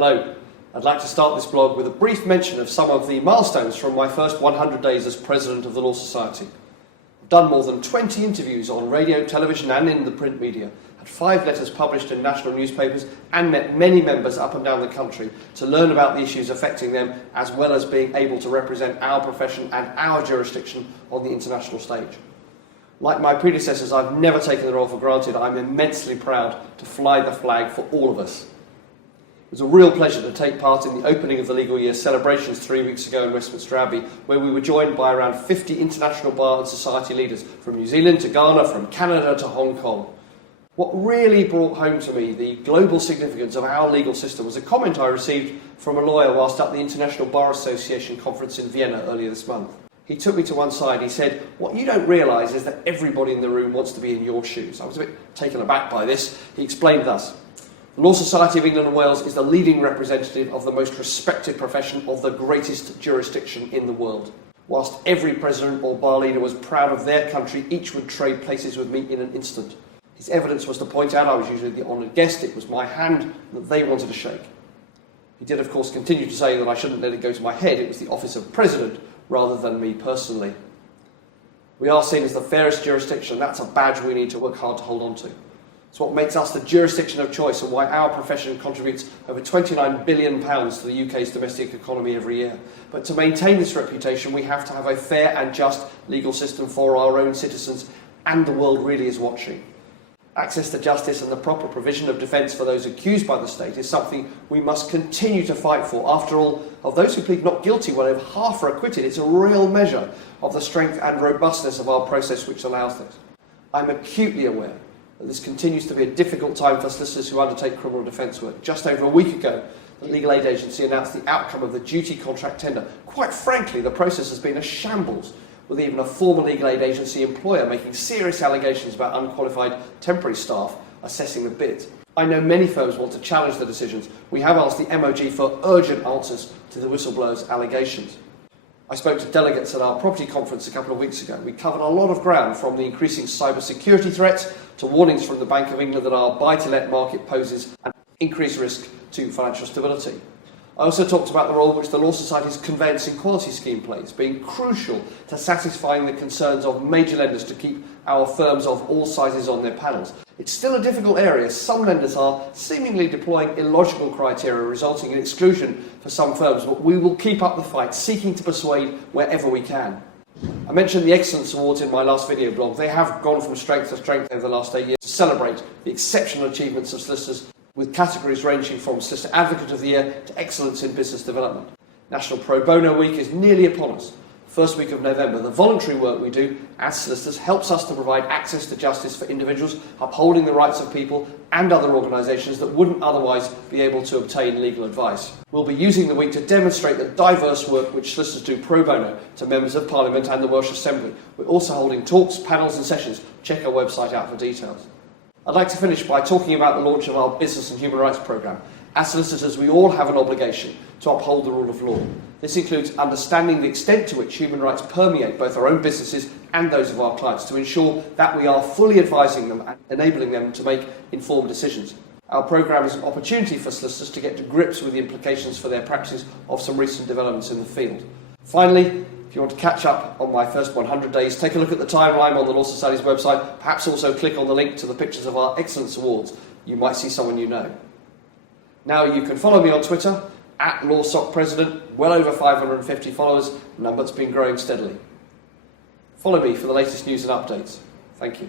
Hello. I'd like to start this blog with a brief mention of some of the milestones from my first 100 days as President of the Law Society. I've done more than 20 interviews on radio, television and in the print media, had 5 letters published in national newspapers and met many members up and down the country to learn about the issues affecting them, as well as being able to represent our profession and our jurisdiction on the international stage. Like my predecessors, I've never taken the role for granted. I'm immensely proud to fly the flag for all of us. It was a real pleasure to take part in the opening of the legal year celebrations 3 weeks ago in Westminster Abbey, where we were joined by around 50 international bar and society leaders from New Zealand to Ghana, from Canada to Hong Kong. What really brought home to me the global significance of our legal system was a comment I received from a lawyer whilst at the International Bar Association conference in Vienna earlier this month. He took me to one side. He said, "What you don't realise is that everybody in the room wants to be in your shoes." I was a bit taken aback by this. He explained thus: "The Law Society of England and Wales is the leading representative of the most respected profession of the greatest jurisdiction in the world. Whilst every president or bar leader was proud of their country, each would trade places with me in an instant." His evidence was to point out I was usually the honoured guest. It was my hand that they wanted to shake. He did, of course, continue to say that I shouldn't let it go to my head. It was the office of president rather than me personally. We are seen as the fairest jurisdiction. That's a badge we need to work hard to hold on to. It's what makes us the jurisdiction of choice and why our profession contributes over £29 billion to the UK's domestic economy every year. But to maintain this reputation, we have to have a fair and just legal system for our own citizens, and the world really is watching. Access to justice and the proper provision of defence for those accused by the state is something we must continue to fight for. After all, of those who plead not guilty, well over half are acquitted. It's a real measure of the strength and robustness of our process which allows this. I'm acutely aware that this continues to be a difficult time for solicitors who undertake criminal defence work. Just over a week ago, the Legal Aid Agency announced the outcome of the duty contract tender. Quite frankly, the process has been a shambles, with even a former legal aid agency employer making serious allegations about unqualified temporary staff assessing the bids. I know many firms want to challenge the decisions. We have asked the MOJ for urgent answers to the whistleblowers' allegations. I spoke to delegates at our property conference a couple of weeks ago. We covered a lot of ground, from the increasing cybersecurity threats to warnings from the Bank of England that our buy-to-let market poses an increased risk to financial stability. I also talked about the role which the Law Society's conveyancing quality scheme plays, being crucial to satisfying the concerns of major lenders to keep our firms of all sizes on their panels. It's still a difficult area. Some lenders are seemingly deploying illogical criteria, resulting in exclusion for some firms, but we will keep up the fight, seeking to persuade wherever we can. I mentioned the Excellence Awards in my last video blog. They have gone from strength to strength over the last 8 years to celebrate the exceptional achievements of solicitors, with categories ranging from Solicitor Advocate of the Year to Excellence in Business Development. National Pro Bono Week is nearly upon us. First week of November, the voluntary work we do as solicitors helps us to provide access to justice for individuals, upholding the rights of people and other organisations that wouldn't otherwise be able to obtain legal advice. We'll be using the week to demonstrate the diverse work which solicitors do pro bono to members of Parliament and the Welsh Assembly. We're also holding talks, panels and sessions. Check our website out for details. I'd like to finish by talking about the launch of our Business and Human Rights programme. As solicitors, we all have an obligation to uphold the rule of law. This includes understanding the extent to which human rights permeate both our own businesses and those of our clients, to ensure that we are fully advising them and enabling them to make informed decisions. Our programme is an opportunity for solicitors to get to grips with the implications for their practices of some recent developments in the field. Finally, if you want to catch up on my first 100 days, take a look at the timeline on the Law Society's website. Perhaps also click on the link to the pictures of our Excellence Awards. You might see someone you know. Now you can follow me on Twitter, @LawSocPresident, well over 550 followers, a number that's been growing steadily. Follow me for the latest news and updates. Thank you.